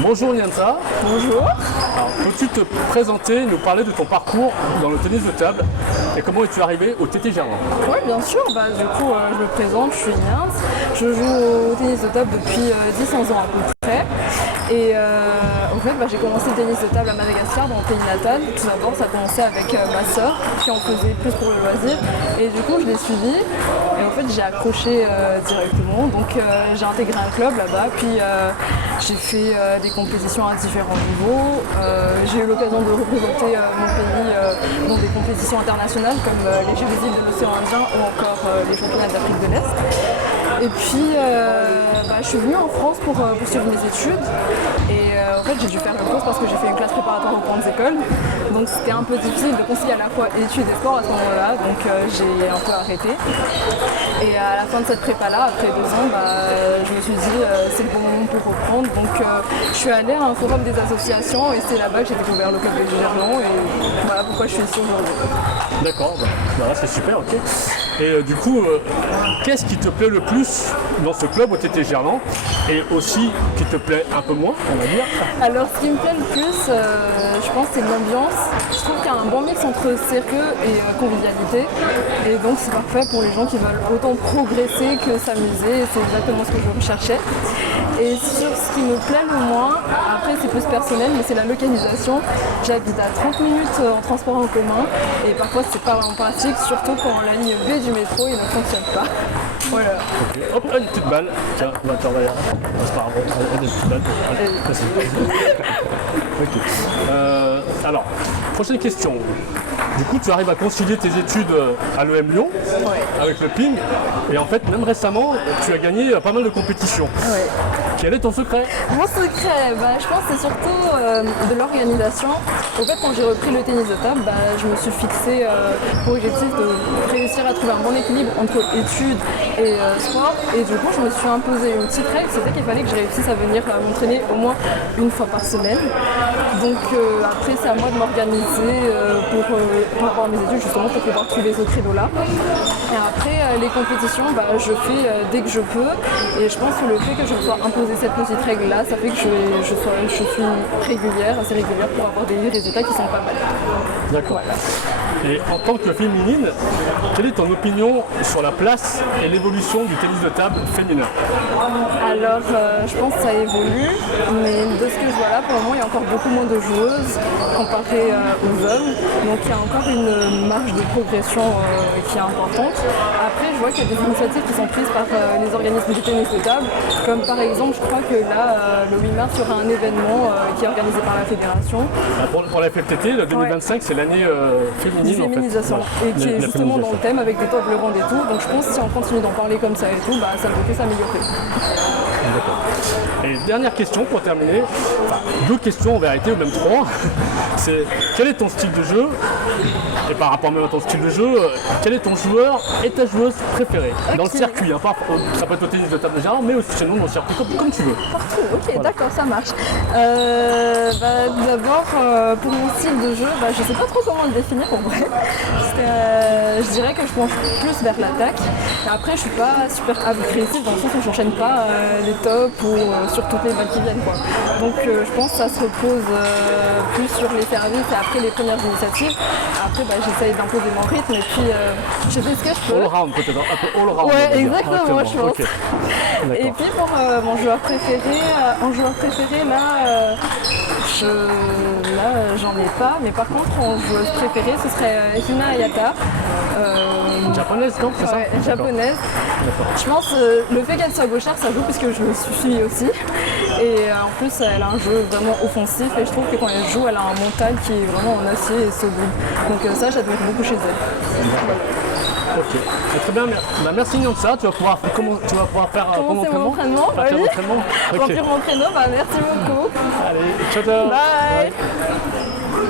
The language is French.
Bonjour Nyanza. Bonjour. Alors, peux-tu te présenter, nous parler de ton parcours dans le tennis de table et comment es-tu arrivé au TT Gerland? Oui, bien sûr. Du coup, je me présente, je suis Niens. Je joue au tennis de table depuis 10-11 ans à peu près. Et en fait, j'ai commencé le tennis de table à Madagascar, dans mon pays natal. Tout d'abord, ça a commencé avec ma sœur qui en faisait plus pour le loisir. Et du coup, je l'ai suivie. Et en fait, j'ai accroché directement. Donc, j'ai intégré un club là-bas. Puis, j'ai fait des compétitions à différents niveaux. J'ai eu l'occasion de représenter mon pays dans des compétitions internationales comme les Jeux de l'océan Indien ou encore les championnats d'Afrique de l'Est. Et puis, je suis venue en France pour poursuivre mes études. Et en fait, j'ai dû faire une pause parce que j'ai fait une classe préparatoire aux grandes écoles. Donc, c'était un peu difficile de concilier à la fois études et sport à ce moment-là. Donc, j'ai un peu arrêté. Et à la fin de cette prépa-là, après 2 ans, je me suis dit c'est le bon moment pour reprendre. Donc, je suis allée à un forum des associations et c'est là-bas que j'ai découvert le club de Gerland. Et voilà pourquoi je suis ici aujourd'hui. D'accord, voilà, c'est super, ok. Et du coup, qu'est-ce qui te plaît le plus dans ce club au TT Gerland et aussi qui te plaît un peu moins, on va dire? Alors, ce qui me plaît le plus, je pense, c'est l'ambiance. Je trouve qu'il y a un bon mix entre sérieux et convivialité. Et donc, c'est parfait pour les gens qui veulent autant progresser que s'amuser. C'est exactement ce que je recherchais. Et sur ce qui me plaît le moins, après c'est plus personnel, mais c'est la localisation. J'habite à 30 minutes en transport en commun et parfois c'est pas vraiment pratique, surtout quand la ligne B du métro il ne fonctionne pas. Voilà. Okay. Hop, une petite balle. Tiens, on va t'envoyer. C'est pas grave, une petite balle. Ok. Alors, prochaine question. Du coup, tu arrives à concilier tes études à l'EM Lyon avec le ping. Et en fait, même récemment, tu as gagné pas mal de compétitions. Ouais. Quel est ton secret? Mon secret, je pense que c'est surtout de l'organisation. En fait, quand j'ai repris le tennis de table, je me suis fixé pour objectif de réussir à trouver un bon équilibre entre études et sport. Et du coup, je me suis imposé une petite règle, c'était qu'il fallait que je réussisse à venir m'entraîner au moins une fois par semaine. Donc après, c'est à moi de m'organiser pour avoir mes études, justement, pour pouvoir trouver ce créneau-là. Et après, les compétitions, je fais dès que je peux. Et je pense que le fait que je me sois imposé cette petite règle-là, ça fait que je suis assez régulière pour avoir des résultats qui sont pas mal. D'accord. Voilà. Et en tant que féminine, quelle est ton opinion sur la place et l'évolution du tennis de table féminin? Alors, je pense que ça évolue, mais de ce que je vois là, pour le moment, il y a encore beaucoup moins de joueuses comparé aux hommes. Donc, il y a encore une marge de progression qui est importante. Après, je vois qu'il y a des initiatives qui sont prises par les organismes du tennis de table, comme par exemple, je crois que là, le 8 mars, il y aura un événement qui est organisé par la fédération. Pour la FFTT, le 2025, c'est l'année féminine. Féminisation, en fait. Et qui est justement dans le thème avec des tables rondes et tout. Donc je pense que si on continue d'en parler comme ça et tout, ça ne peut que s'améliorer. D'accord. Et dernière question pour terminer, 2 questions en vérité, ou même 3. C'est quel est ton style de jeu? Et par rapport même à ton style de jeu, quel est ton joueur et ta joueuse préférée? Dans le circuit, hein, ça peut être au tennis de table déjà, mais aussi sinon dans le circuit, comme tu veux. Partout, ok, voilà. D'accord, ça marche. D'abord, pour mon style de jeu, je ne sais pas trop comment le définir en vrai. Je dirais que je penche plus vers l'attaque. Après, je ne suis pas super agressive dans le sens où je n'enchaîne pas les tops ou sur toutes les balles qui viennent, quoi. Donc je pense que ça se repose plus sur les services et après les premières initiatives. Après, j'essaye d'imposer mon rythme et puis je fais ce que je peux. All round peut-être, un peu all round. Ouais, exactement, je pense. Okay. Et puis pour mon joueur préféré, là, j'en ai pas, mais par contre, mon joueuse préférée, ce serait Hina Ayata. Japonaise, non? C'est ça? Ouais, japonaise. Je pense le fait qu'elle soit gauchère, ça joue puisque je le suis aussi. Et en plus, elle a un jeu vraiment offensif et je trouve que quand elle joue, elle a un mental qui est vraiment en acier et solide. Donc ça, j'admire beaucoup chez elle. Voilà. Ok, très bien. Merci Nyanza, tu vas pouvoir faire ton entraînement. Remplir mon entraînement, merci beaucoup. Allez, ciao. Bye.